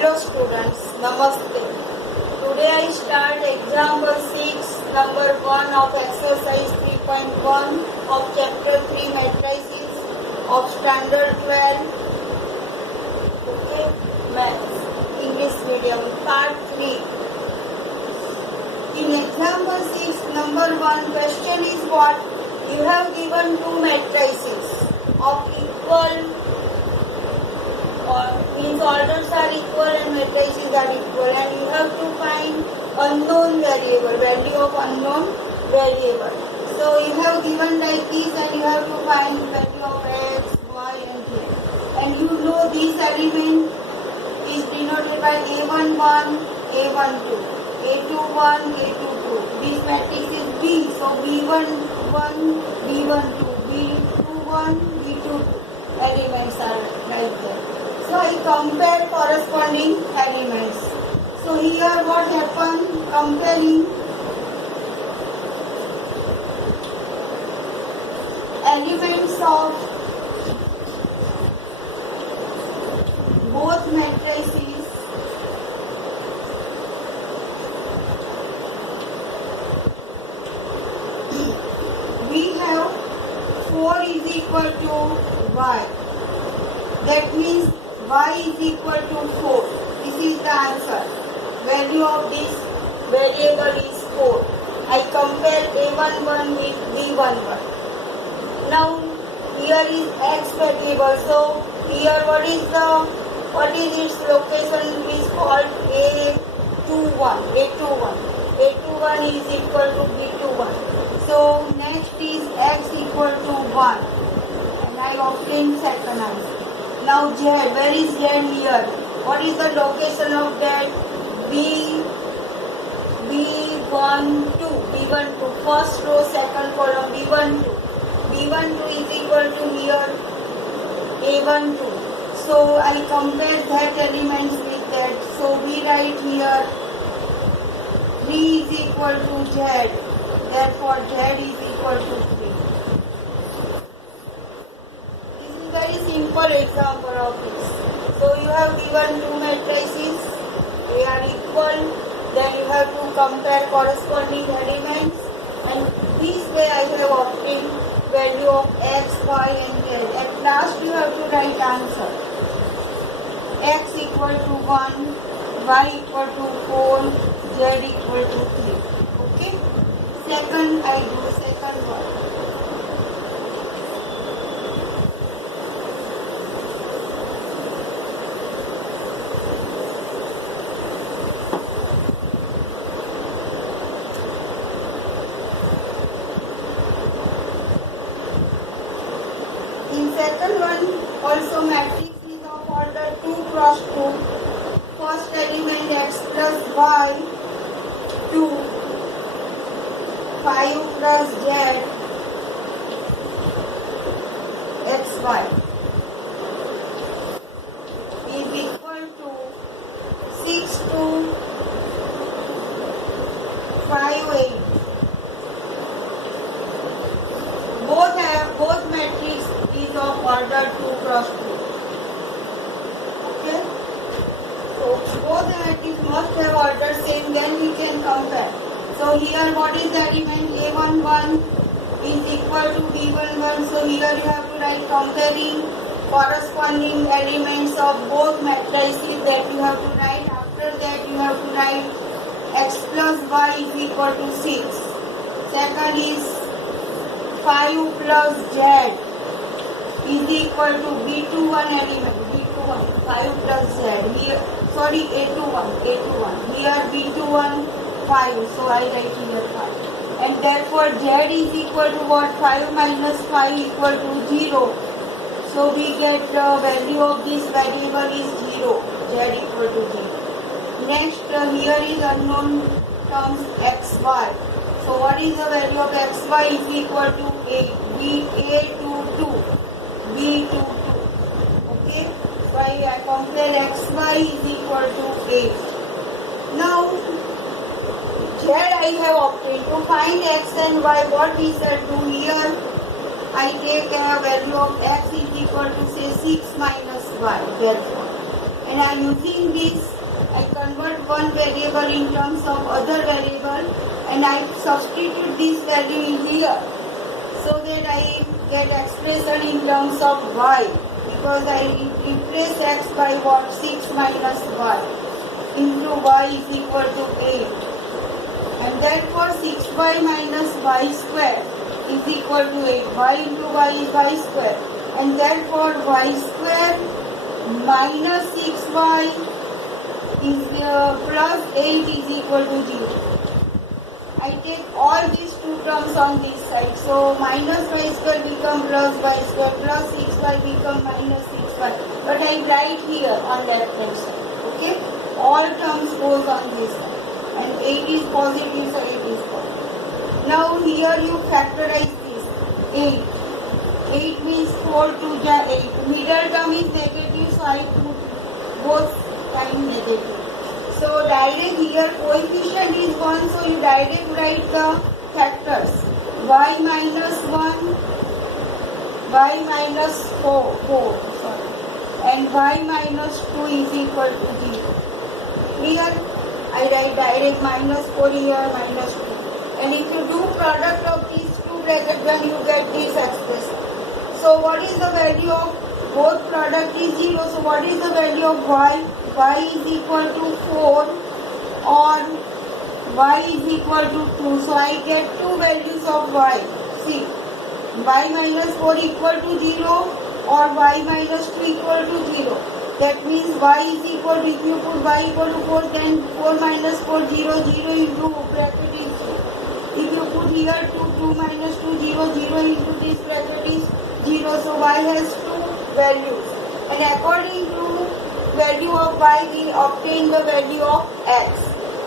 Hello students, Namaste. Today I start example 6, number 1 of exercise 3.1 of chapter 3 matrices of standard 12. Okay, maths, English medium, part 3. In example 6, number 1, question is what? You have given two matrices of equal means orders are equal and matrices are equal, and you have to find unknown variable, value of unknown variable. So you have given like this and you have to find value of x, y and z. And you know this element is denoted by a11, a12, a21, a22. This matrix is B, so b11, b12, b21, b22 elements are right there. So I compare corresponding elements. So here what happened? Comparing elements of both matrices. We have 4 is equal to y. That means y is equal to 4. This is the answer. Value of this variable is 4. I compare a11 with b11. Now here is x variable. So here what is its location is called a21. a21 is equal to b21. So next is x equal to 1. And I obtain second answer. Now z, where is z here? What is the location of that? b12, first row, second column, b12. b12 is equal to here a12. So I compare that elements with that. So we write here 3 is equal to z. Therefore z is equal to 3. Very simple example of this. So you have given two matrices, they are equal, then you have to compare corresponding elements, and this way I have obtained value of x, y and z. At last you have to write answer. X equal to 1, y equal to 4, z equal to 3. Okay? Second I do second one. Second one also matrix is of order 2 cross 2. First element x plus y, 2, 5 plus z, xy is equal to 6 to 5, 8. Both matrix is of order 2 cross 2. Okay? So both matrices must have order same, then we can compare. So here what is the element? a11 is equal to b11. So here you have to write comparing corresponding elements of both matrices that you have to write. After that you have to write x plus y is equal to 6. Second is 5 plus z is equal to b21 element, b21, 5 plus z, here, sorry, a21, here b21, 5, so I write here 5. And therefore z is equal to what? 5 minus 5 equal to 0. So we get the value of this variable is 0, z equal to 0. Next here is unknown terms xy. So what is the value of xy is equal to 8, a22, b22. Okay, so I compare xy is equal to 8. Now z I have obtained. To find x and y, what we shall do here? I take a value of x is equal to say 6 minus y, therefore. and I am using this, I convert one variable in terms of other variable and I substitute this value in here so that I get expression in terms of y, because I replace x by what? 6 minus y into y is equal to 8, and therefore 6y minus y square is equal to 8. Y into y is y square, and therefore y square minus 6y is plus 8 is equal to 0. I take all these two terms on this side. So minus y square become plus y square, plus 6y become minus 6y. But I write here on left hand side. Okay? All terms goes on this side. And 8 is positive, so 8 is positive. Now here you factorize this. 8. 8 means 4 to the 8. Middle term is negative, so I put both times negative. So direct here coefficient is 1, so you direct write the factors. Y minus 1, y minus 4, and y minus 2 is equal to 0. Here I write direct minus 4 here, minus 2. And if you do product of these two brackets, then you get this expression. So what is the value of both product is 0, so what is the value of y? Y is equal to 4 or y is equal to 2. So I get two values of y. See, y minus 4 equal to 0 or y minus 2 equal to 0. That means y is equal to, if you put y equal to 4, then 4 minus 4, 0, 0 into bracket is 0. If you put here 2 minus 2, 0, 0 into this bracket is 0. So y has two values. And according to value of y, we obtain the value of x.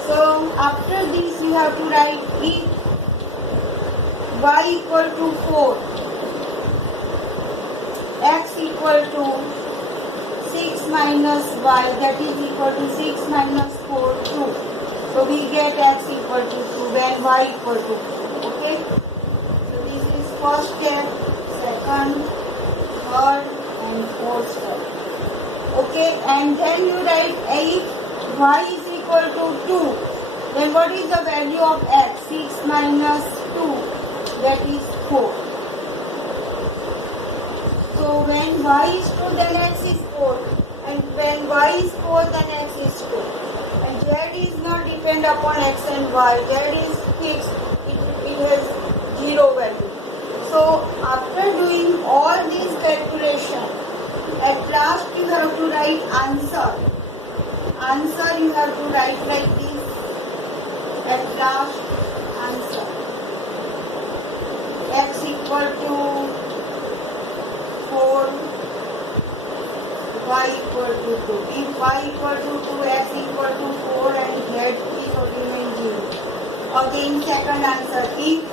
So after this you have to write if y equal to 4, x equal to 6 minus y, that is equal to 6 minus 4, 2. So we get x equal to 2 when y equal to 4. Okay? So this is first step, second, third and fourth step. Okay, and then you write if y is equal to 2, then what is the value of x? 6 minus 2, that is 4. So when y is 2, then x is 4, and when y is 4, then x is 2. And z is not depend upon x and y, z is fixed, it has 0 value. So after doing all these calculations, at last you have to write answer. Answer you have to write like this. At last answer. X equal to 4. Y equal to 2. If y equal to 2, x equal to 4 and z is remain 0. Again second answer. If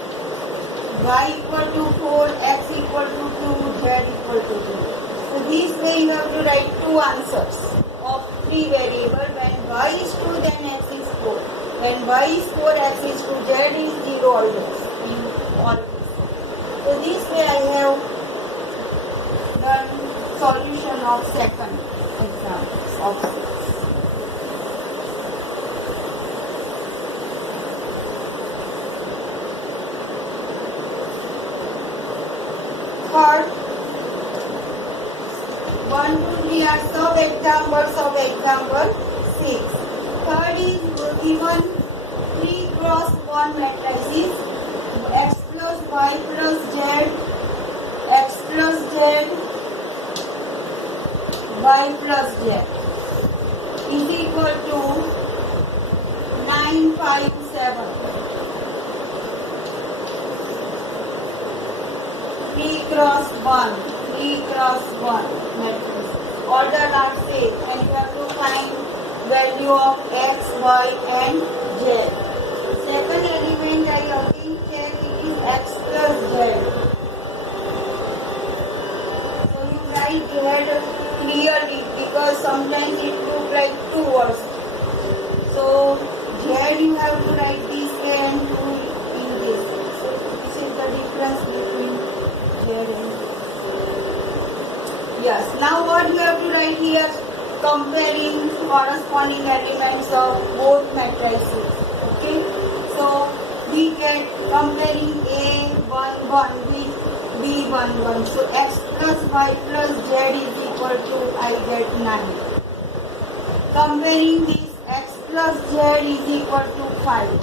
y equal to 4, x equal to 2, z equal to 0. So this way you have to write two answers of three variables. When y is 2, then x is 4. When y is 4, x is 2, z is 0 always in all this. So this way I have done solution of second exam of 6. Third, 1, 2, 3 are sub-examples of example 6. Third is given 3 cross 1 matrices x plus y plus z, x plus z, y plus z is equal to 9, 5, 7. 3 cross 1. 3 cross 1 matrix. Order are same, and you have to find value of x, y and z. Second element I again check, it is x plus z. So you write z clearly because sometimes it looks like two words. So z you have to write this way and 2 in this. So this is the difference between z and yes. Now what you have to write here? Comparison. corresponding elements of both matrices. Okay, so we get comparing A11 with B11. So x plus y plus z is equal to, I get 9. Comparing this, x plus z is equal to 5.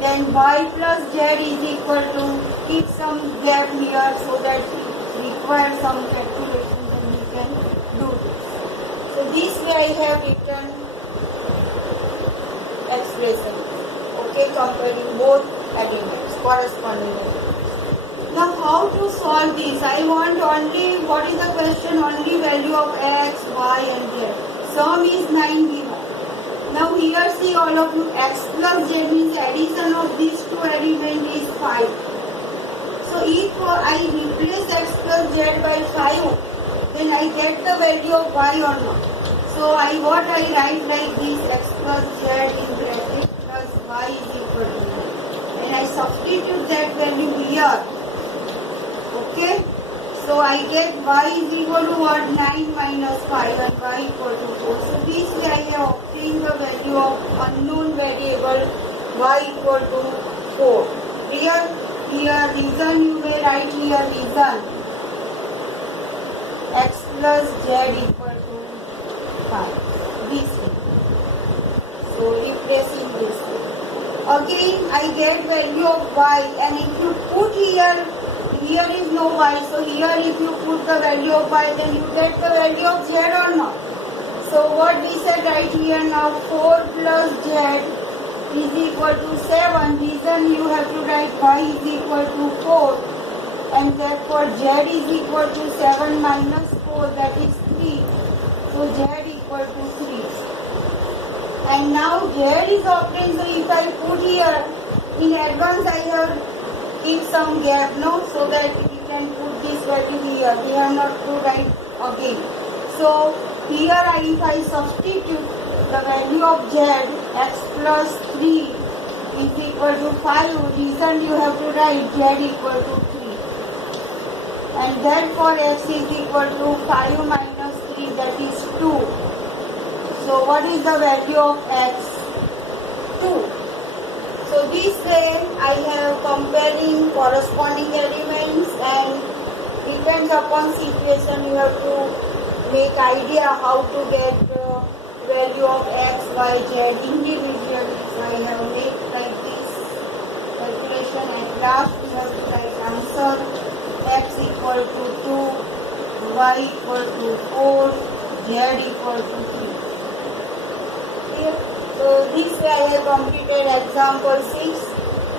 Then y plus z is equal to, keep some gap here so that it requires some calculations and we can do this. So this way I have written expression. Okay, comparing both elements, corresponding elements. Now how to solve this? I want only, what is the question? Only value of x, y and z. Sum is 9 given. Now here see all of you, x plus z means addition of these two elements is 5. So if I replace x plus z by 5, then I get the value of y or not. So I write like this, x plus z in bracket plus y is equal to 9. And I substitute that value here. Okay. So I get y is equal to what? 9 minus 5 and y equal to 4. So this way I have obtained the value of unknown variable y equal to 4. Here reason you may write here reason x plus z equal to 5. This way. So replacing this way. Again I get value of y, and if you put here is no y, so here if you put the value of y, then you get the value of z or not. So what we said right here now, 4 plus z is equal to 7. Reason you have to write y is equal to 4, and therefore z is equal to 7 minus 4, that is 3. So z equal to 3. And now z is obtained, so if I put here, in advance I have give some gap, no, so that we can put this value here. We have not to write again. So here if I substitute the value of z, x plus 3 is equal to 5. Reason you have to write z equal to 3. And therefore x is equal to 5 minus 3, that is 2. So what is the value of x? 2. So this way I have comparing corresponding elements, and depends upon situation you have to make idea how to get value of x, y, z individually. So I have made like this calculation, and last we have to write answer x equal to 2, y equal to 4, z equal to 3. So this way I have completed example 6.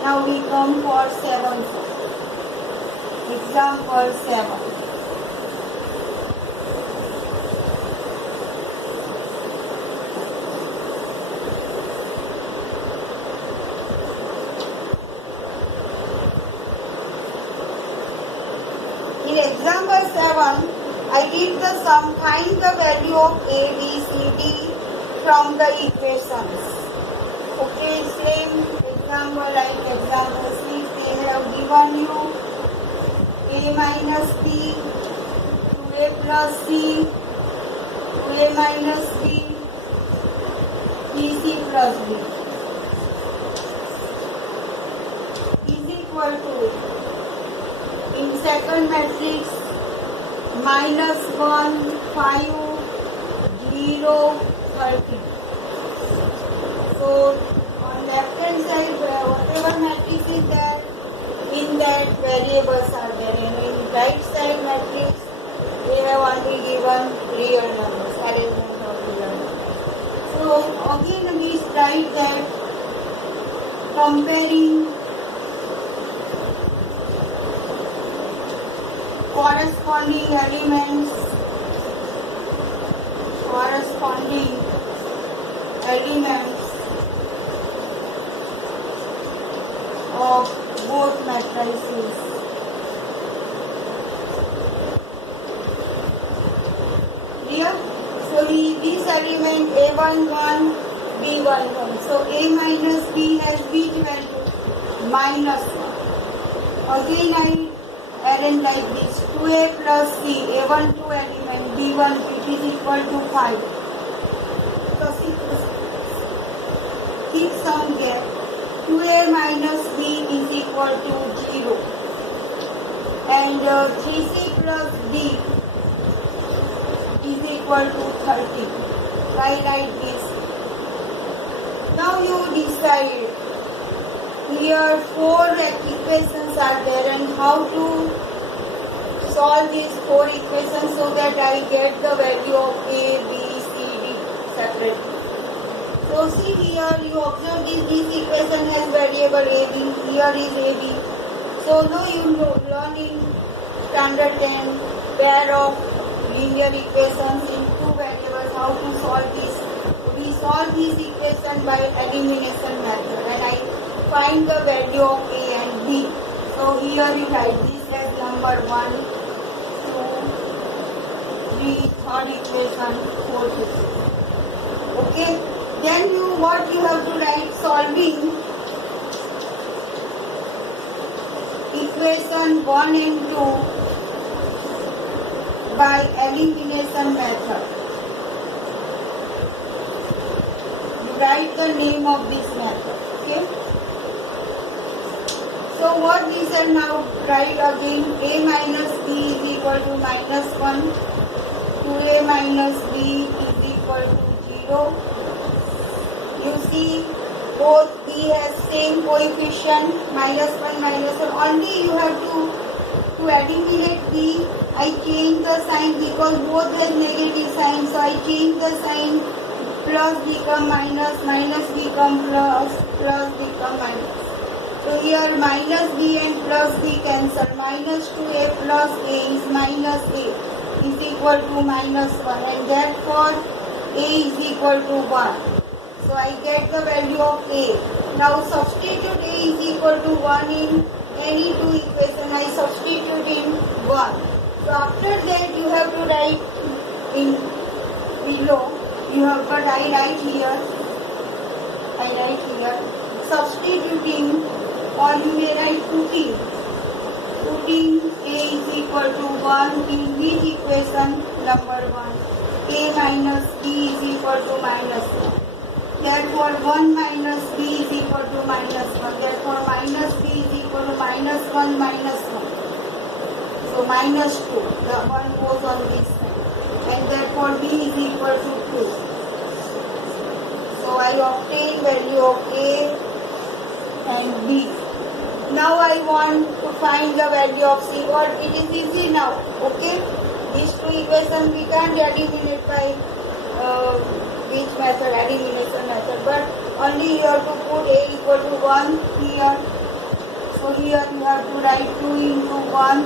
Now we come for 7. Example 7. In example 7, I did the sum, find the value of A, B, C, D from the equations. Okay, same example like example 6, they have given you A minus B, 2A plus C, 2A minus B, 3C plus B is equal to, in second matrix, -1, 5, 0, 30. So on left hand side, whatever matrix is there, in that variables are there, and in right side matrix they have only given real numbers, arrangement of real numbers. So again we write that comparing corresponding elements of both matrices. Clear? So this element A11, B11. So A minus B has which value? -1. Again I arrange like this. 2A plus C, A12 element, B12, it is equal to 5. 2a minus b is equal to 0 and 3c plus d is equal to 30. So I write this. Now you decide. Here 4 equations are there and how to solve these 4 equations so that I get the value of a, b, c, d separately. So see here, you observe this equation has variable a, b, here is a, b. So now you learn in standard 10 pair of linear equations in 2 variables how to solve this. We solve this equation by elimination method and I find the value of a and b. So here you write this as number 1, 2, 3, third equation, fourth equation. Okay. Then what you have to write solving equation 1 and 2 by elimination method. You write the name of this method. Okay. So what we shall now write again, a minus b is equal to minus 1, 2a minus b is equal to 0. You see both b has same coefficient, minus 1, minus 1. Only you have to eliminate b. I change the sign because both has negative sign. So I change the sign, plus become minus, minus become plus, plus become minus. So here minus b and plus b cancel. Minus 2a plus a is minus a is equal to minus 1 and therefore a is equal to 1. So I get the value of a. Now substitute a is equal to 1 in any 2 equation. I substitute in 1. So after that you have to write in below. But I write here. Substituting, or you may write putting a is equal to 1 in this equation number 1. A minus b is equal to minus 1. Therefore 1 minus b is equal to minus 1. Therefore minus b is equal to minus 1 minus 1. So minus 2. The 1 goes on this side. And therefore b is equal to 2. So I obtain value of a and b. Now I want to find the value of c. Or it is easy now. Okay. These 2 equations we can't eliminate by which method, elimination method, but only you have to put a equal to 1 here. So here you have to write 2 into 1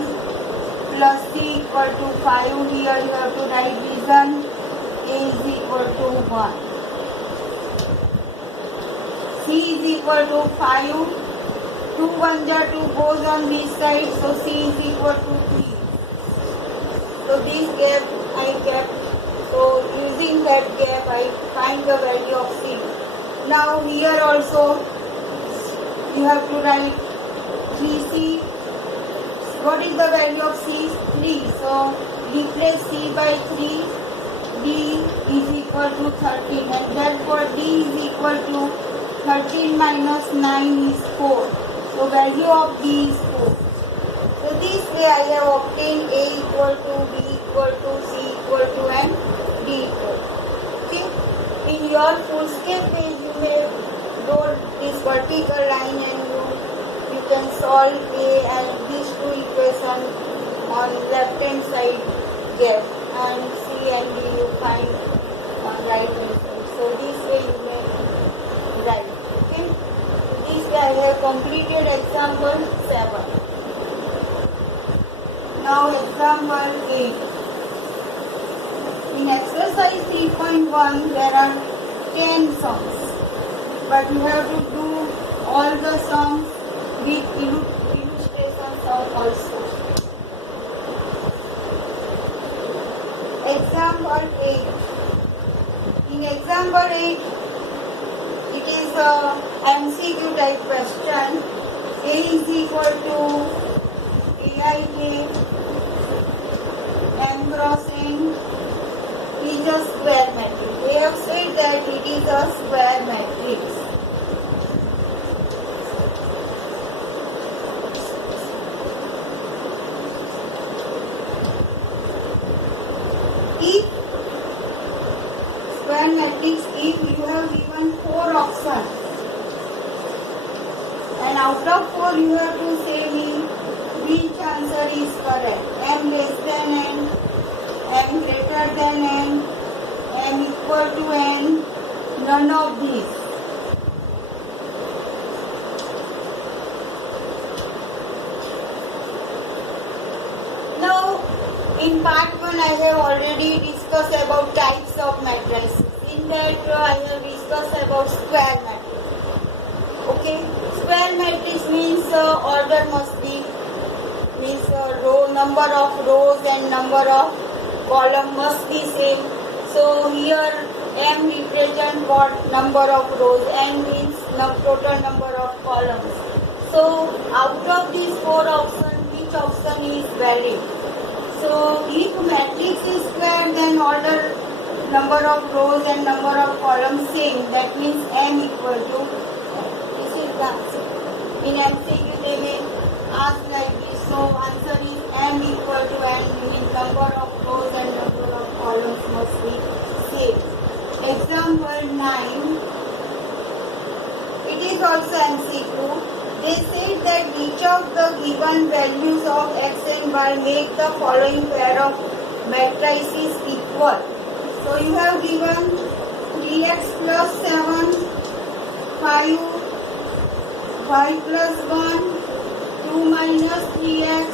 plus c equal to 5. Here you have to write reason a is equal to 1. C is equal to 5. 2 1 ja 2 goes on this side, so c is equal to 3. So this gap I kept. So using that gap I find the value of c. Now here also you have to write 3c. What is the value of c? 3. So replace c by 3. D is equal to 13 and therefore d is equal to 13 minus 9 is 4. So value of d is 4. So this way I have obtained a equal to, b equal to, c equal to and d equal to. Okay. In your full scale page you may draw this vertical line and you can solve a and these 2 equations on left hand side gap and c and d you find on right hand side. So this way you may write. Okay. This way I have completed example 7. Now example 8. In exercise 3.1 there are 10 sums, but you have to do all the sums with illustration sum also. Example 8. In example 8 it is a MCQ type question. A is equal to Aij m cross n is a square matrix. They have said that it is a square matrix. matrix if you have given 4 options, and out of 4 you have to say me which answer is correct. M less than n, m greater than n, m equal to n, none of these. Now, in part 1 I have already discussed about types of matrices. In that I have discussed about square matrix. Okay, square matrix means order must be, means row, number of rows and number of column must be same. So here m represent what? Number of rows, n means total number of columns. So out of these 4 options, which option is valid? So if matrix is square, then order, number of rows and number of columns same. That means m equal to, this is the answer. In MCQ they may ask like this. So answer is m equal to n, means number of rows and number of columns must be same. Example 9. It is also MCQ. They said that each of the given values of x and y make the following pair of matrices equal. So you have given 3x plus 7, 5, y plus 1, 2 minus 3x,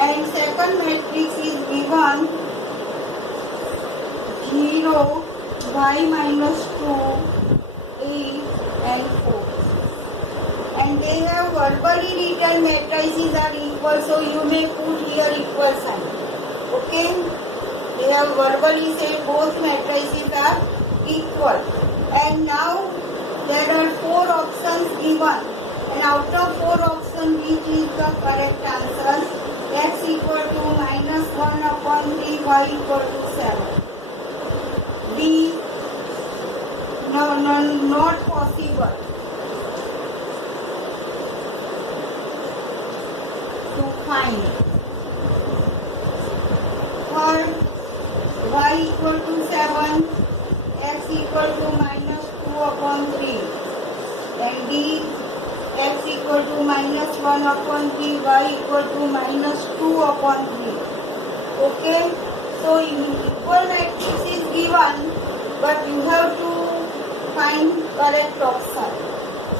and second matrix is given 0, y minus 2, 8 and 4. And they have verbally written matrices are equal, so you may put here equal sign. Okay? They have verbally said both matrices are equal. And now there are 4 options given. And out of 4 options, which is the correct answer? X equal to minus 1 upon 3, y equal to 7. B, no, not possible to find. Third, y equal to 7, x equal to minus 2 upon 3. And D, x equal to minus 1 upon 3, y equal to minus 2 upon 3. Okay? So equal matrix is given, but you have to find correct option.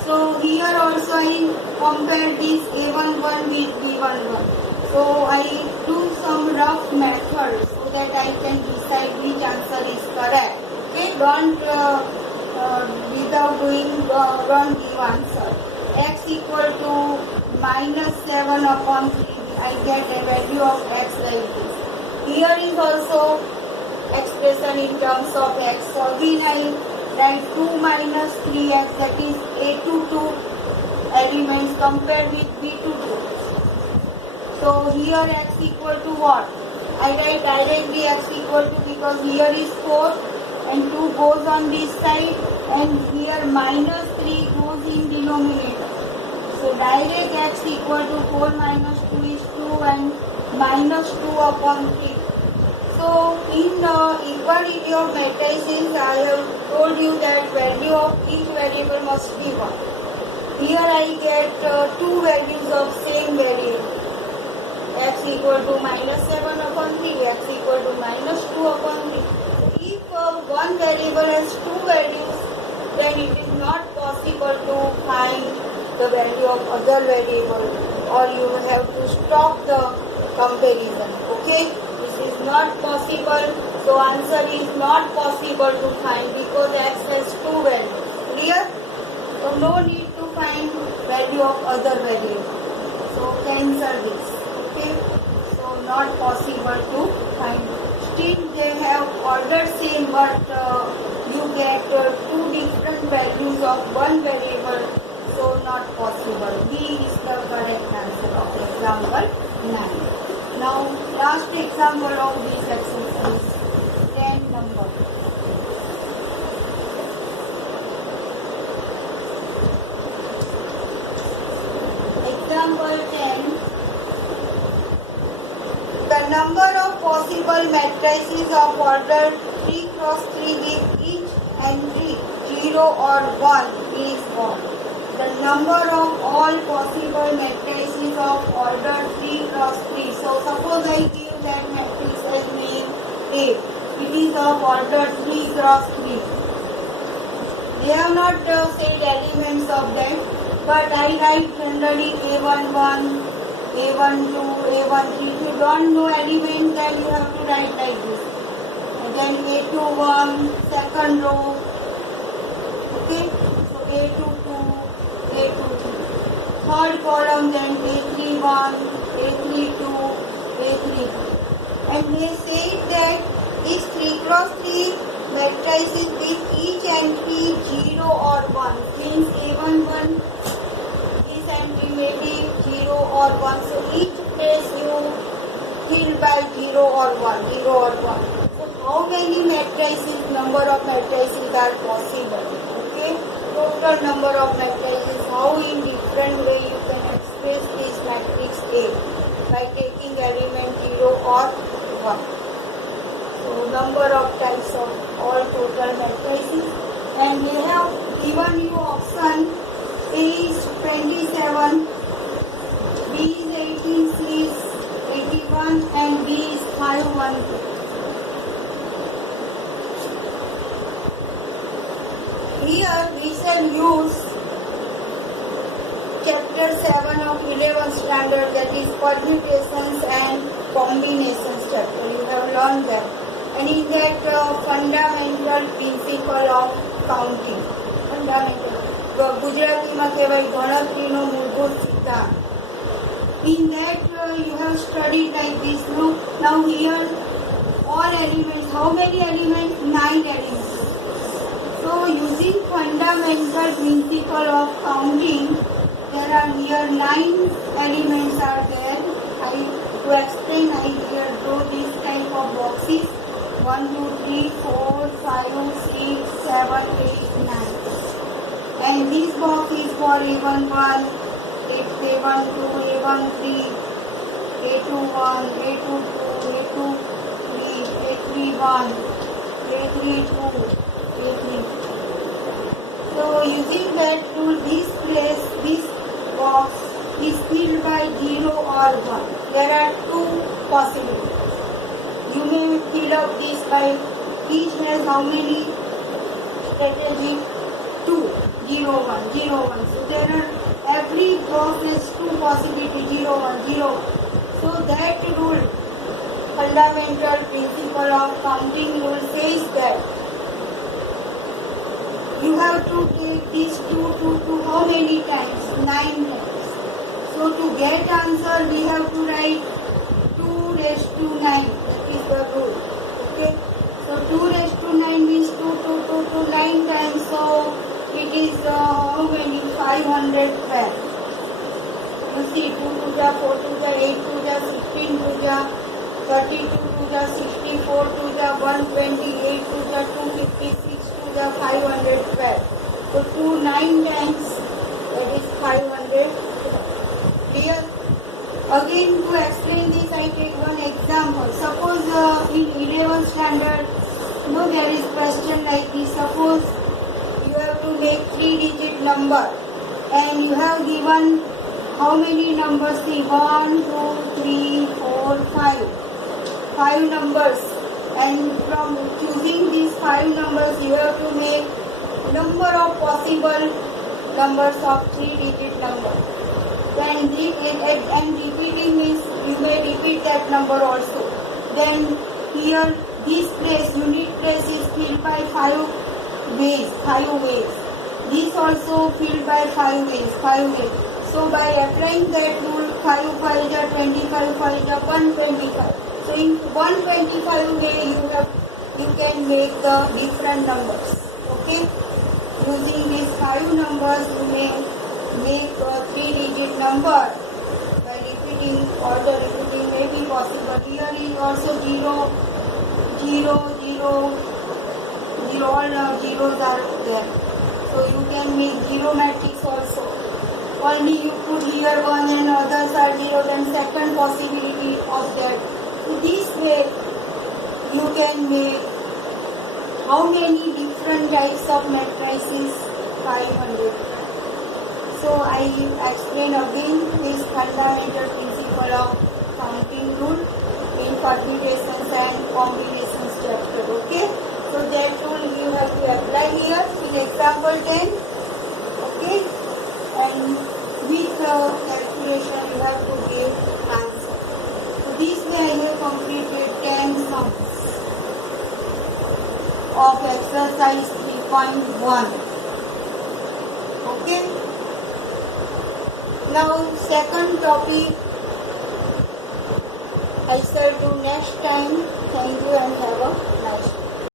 So here also I compare this A11 with B11. So I do some rough method so that I can decide which answer is correct. Okay, don't without doing don't give answer. X equal to minus 7 upon 3. I get a value of x like this. Here is also expression in terms of x. So again I write 2 minus 3x, that is A22 elements compared with B22. So here x equal to what? I write directly x equal to, because here is 4 and 2 goes on this side and here minus 3 goes in denominator. So direct x equal to 4 minus 2 is 2 and minus 2 upon 3. So in the equality of matrices, I have told you that value of each variable must be 1. Here I get 2 values of same variable. X equal to minus 7 upon 3, x equal to minus 2 upon 3. If one variable has 2 values, then it is not possible to find the value of other variable, or you have to stop the comparison. Okay? Is not possible, so answer is not possible to find because x has 2 values. Clear? So no need to find value of other variable. So cancel this. Okay? So not possible to find. Still they have ordered same, but you get 2 different values of one variable. So not possible. B is the correct answer of example 9. Now, last example of this exercise, 10 number. Example 10. The number of possible possible matrices of order 3 cross 3 with each entry 0 or 1 is what? The number of all possible matrices of order 3 cross 3. So suppose I give that matrix as name A. It is of order 3 cross 3. They have not said elements of that, but I write generally A11, A12, A13. If you don't know element, then you have to write like this. And then A21, second row. Okay, so A22, A23. Third column, then A31, A32, A33. And they say that this 3 cross 3 matrices with each entry 0 or 1. Means A11, this entry may be 0 or 1. So each place you fill by 0 or 1, 0 or 1. So how many matrices, number of matrices are possible? Okay, total number of matrices, how in different way you can express this matrix A by taking element 0 or 1. So number of types of all total matrices, and they have given you option A is 27, B is 18, C is 81 and D is 512. Here we shall use chapter 7 of 11th standard, that is permutations and combinations chapter. You have learned that. And in that fundamental principle of counting, fundamental, ગુજરાતીમાં કહેવાય ગણતરીનો મૂળભૂત સિદ્ધાંત. In that you have studied like this. Now here all elements, how many elements? 9 elements. So using fundamental principle of counting, there are here 9 elements are there. To explain, I here draw this type of boxes. 1, 2, 3, 4, 5, 6, 7, 8, 9. And this box is for A11, A12, A13, A21, A22, A23, A31, A32, A33. So using that rule, this place, this box is filled by 0 or 1. There are 2 possibilities. You may fill up this by, each has how many strategy? 2, 0, 1, 0, 1. So there are, every box has 2 possibilities, 0, 1, 0. So that rule, fundamental principle of counting rule says that you have to take these 2 to how many times? 9 times. So to get answer, we have to write 2 raised to 9. That is the rule. Okay. So 2 raised to 9 means 2 to 9 times. So it is how many? 512. You see, 2 to the 4 to the 8 to the 16 to the 32 to the 64 to the 128 to the 256 to the 512. So 2 9 times, that is 500. Clear? Again, to explain this, I take one example. Suppose in 11th standard, there is question like this. Suppose you have to make 3-digit number, and you have given how many numbers? See, 1, 2, 3, 4, 5. 5 numbers, and from choosing these 5 numbers, you have to make number of possible numbers of 3-digit number. Then and repeating means you may repeat that number also. Then here this place, unit place is filled by 5 ways. 5 ways. This also filled by 5 ways. 5 ways. So by applying that rule, 5 5 is 25, 5 is 125. So in 125 way you can make the different numbers. Okay. Using these 5 numbers, you may make a 3-digit number by repeating, or the repeating may be possible. Here is also 0, 0, 0, 0, all zeros are there. So you can make 0 matrix also. Only you put here 1 and others are 0, then second possibility of that. So this way you can make how many different types of matrices? 500. So I explain again this fundamental principle of counting rule in permutations and combinations chapter. Okay. So that rule you have to apply here in example 10. Okay. And with calculation you have to give answer. So this way I have completed 10 sums of exercise 3.1. Okay. Now second topic I shall do next time. Thank you and have a nice day.